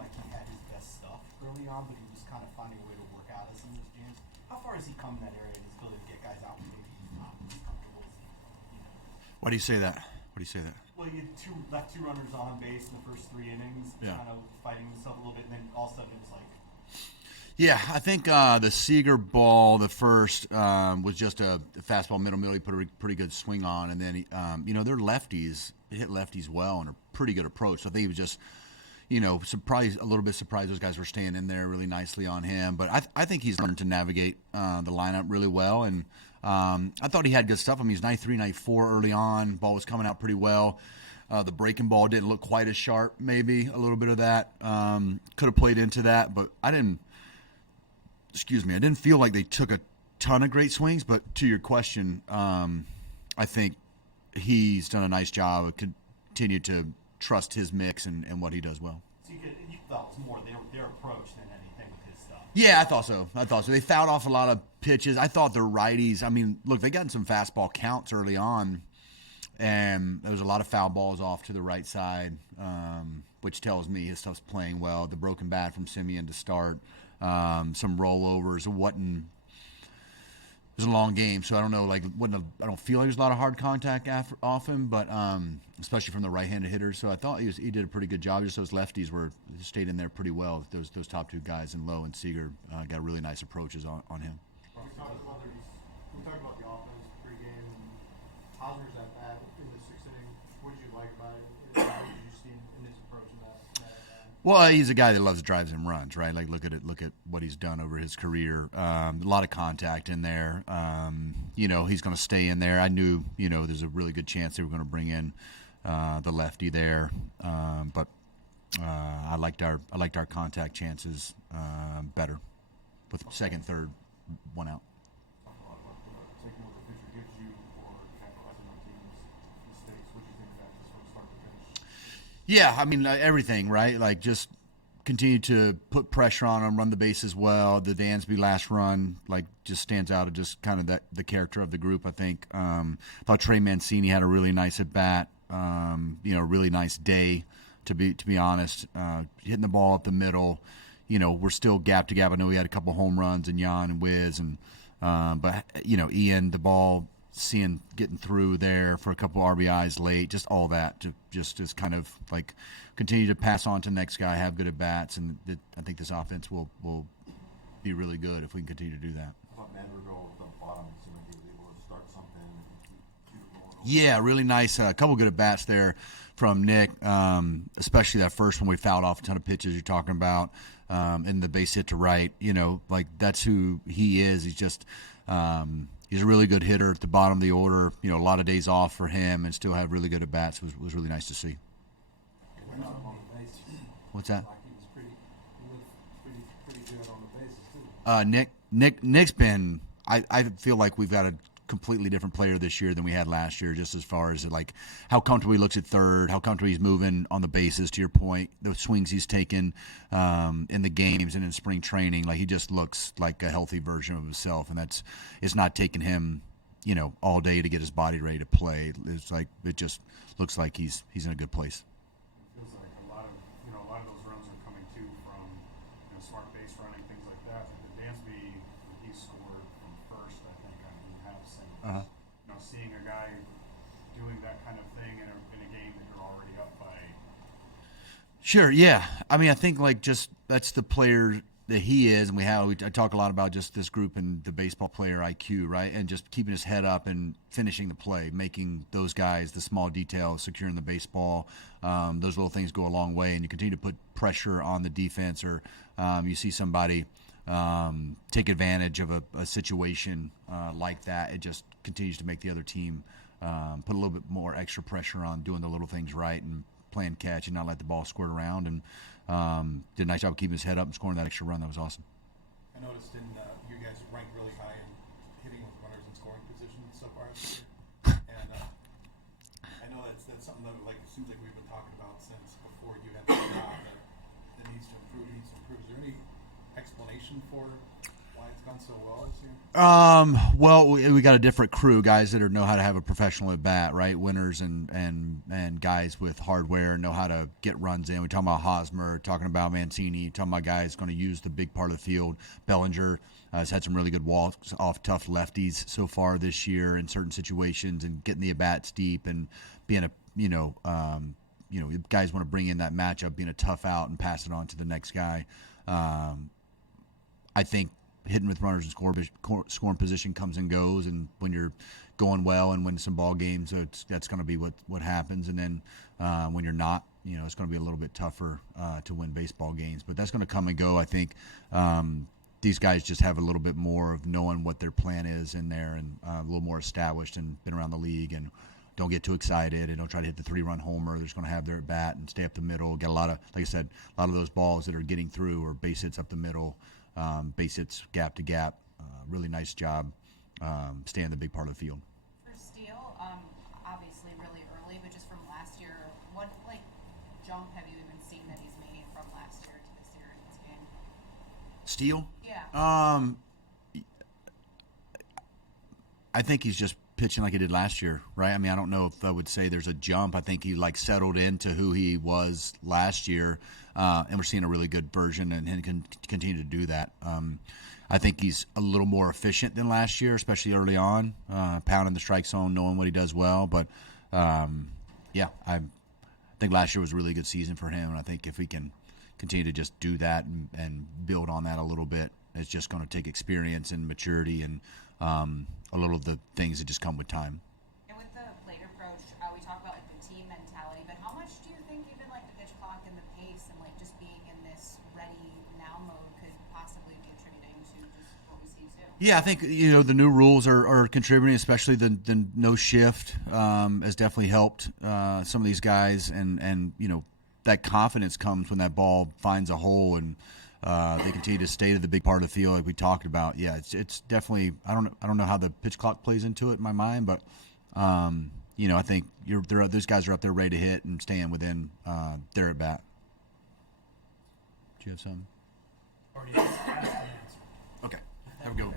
like he had his best stuff early on, but he was kind of finding a way to work out of some of those jams. How far has he come in that area in his ability to get guys out when maybe he's not as comfortable as Why do you say that? Well, he had left two runners on base in the first 3 innings, kind of fighting himself a little bit, and then all of a sudden it was like. Yeah, I think the Seager ball, the first, was just a fastball middle. He put a pretty good swing on, and then they're lefties. They hit lefties well and a pretty good approach. So I think he was just, a little bit surprised those guys were staying in there really nicely on him. But I think he's learned to navigate the lineup really well, and I thought he had good stuff. I mean, he's 93, 94 early on. Ball was coming out pretty well. The breaking ball didn't look quite as sharp, maybe a little bit of that. Could have played into that, but I didn't feel like they took a ton of great swings. But to your question, I think he's done a nice job of continue to trust his mix and what he does well. So you thought it was more their approach than anything with his stuff? Yeah, I thought so. They fouled off a lot of pitches. I thought the righties, look, they got in some fastball counts early on, and there was a lot of foul balls off to the right side, which tells me his stuff's playing well. The broken bat from Simeon to start. Some rollovers. It was a long game, so I don't know. I don't feel like there's a lot of hard contact off him, but especially from the right-handed hitters. So I thought he did a pretty good job. Just those lefties stayed in there pretty well. Those top 2 guys, and Lowe and Seager got really nice approaches on him. We talked about the offense pregame. Hosmer's at bat in the 6th inning. What did you like about it? What did you see in his approach in that Well, he's a guy that loves drives and runs, right? Like look at what he's done over his career. A lot of contact in there. He's going to stay in there. I knew, there's a really good chance they were going to bring in the lefty there, but I liked our contact chances better with second, third, one out. Taking what the future gives you for capitalizing on teams' mistakes. What do you think of that just from start to finish? Yeah, everything, right? Like just continue to put pressure on him, run the bases well. The Dansby last run, just stands out of just kind of the character of the group, I think. I thought Trey Mancini had a really nice at bat, really nice day, to be honest. Hitting the ball up the middle. We're still gap to gap. I know we had a couple home runs and Jan and Wiz, but Ian, the ball getting through there for a couple RBIs late, just all that just kind of like continue to pass on to the next guy, have good at bats, and I think this offense will be really good if we can continue to do that. I thought Madrigal at the bottom seemed like he was able to start something. Yeah, really nice. A couple good at bats there from Nick, especially that first one we fouled off a ton of pitches you're talking about, and the base hit to right. That's who he is. He's just he's a really good hitter at the bottom of the order. A lot of days off for him, and still have really good at bats. Was really nice to see. What's that? He looked pretty good on the bases too. Nick's been. I feel like we've got a completely different player this year than we had last year, just as far as how comfortable he looks at third, how comfortable he's moving on the bases. To your point, the swings he's taken in the games and in spring training, he just looks like a healthy version of himself, and it's not taking him, all day to get his body ready to play. It just looks like he's in a good place. It feels like a lot of those runs are coming too from smart base running, things like that. The Dansby, he scored from first, I think, on half single. Seeing a guy doing that kind of thing in a game that you're already up by. Sure, yeah. I think that's the player that he is, and I talk a lot about just this group and the baseball player IQ, right? And just keeping his head up and finishing the play, making those guys, the small details, securing the baseball, those little things go a long way, and you continue to put pressure on the defense, or you see somebody take advantage of a situation like that. It just continues to make the other team put a little bit more extra pressure on doing the little things right and playing catch and not let the ball squirt around, and did a nice job of keeping his head up and scoring that extra run. That was awesome. I noticed you guys ranked really high in hitting with runners in scoring position so far this year. And I know that's something that it seems like we've been talking about since before you had the job that needs to improve. Is there any explanation for why it's gone so well this year? Well, we got a different crew, guys that know how to have a professional at bat, right? Winners and guys with hardware know how to get runs in. We're talking about Hosmer, talking about Mancini, talking about guys going to use the big part of the field. Bellinger has had some really good walks off tough lefties so far this year in certain situations and getting the at bats deep and being a guys want to bring in that matchup, being a tough out and pass it on to the next guy. I think hitting with runners in scoring position comes and goes, and when you're going well and winning some ball games, that's going to be what happens. And then when you're not, it's going to be a little bit tougher to win baseball games. But that's going to come and go. I think these guys just have a little bit more of knowing what their plan is in there and a little more established and been around the league and don't get too excited and don't try to hit the 3-run homer. They're just going to have their at bat and stay up the middle. Get a lot of, like I said, a lot of those balls that are getting through or base hits up the middle. Base hits gap to gap. Really nice job staying in the big part of the field. For Steele, obviously really early, but just from last year, what jump have you even seen that he's made from last year to this year in this game? Steele? Yeah. I think he's just pitching like he did last year, right? I mean, I don't know if I would say there's a jump. I think he settled into who he was last year, and we're seeing a really good version, and he can continue to do that. I think he's a little more efficient than last year, especially early on, pounding the strike zone, knowing what he does well. But I think last year was a really good season for him, and I think if we can continue to just do that and build on that a little bit, it's just going to take experience and maturity and a little of the things that just come with time. And with the plate approach, we talk about the team mentality, but how much do you think even the pitch clock and the pace and just being in this ready now mode could possibly be contributing to just what we see too? Yeah, I think the new rules are contributing, especially the no shift has definitely helped some of these guys, and that confidence comes when that ball finds a hole and they continue to stay to the big part of the field like we talked about. Yeah, it's definitely I don't know how the pitch clock plays into it in my mind, but I think those guys are up there ready to hit and staying within their at bat. Do you have something? Already asked and answered. Okay, have a good one.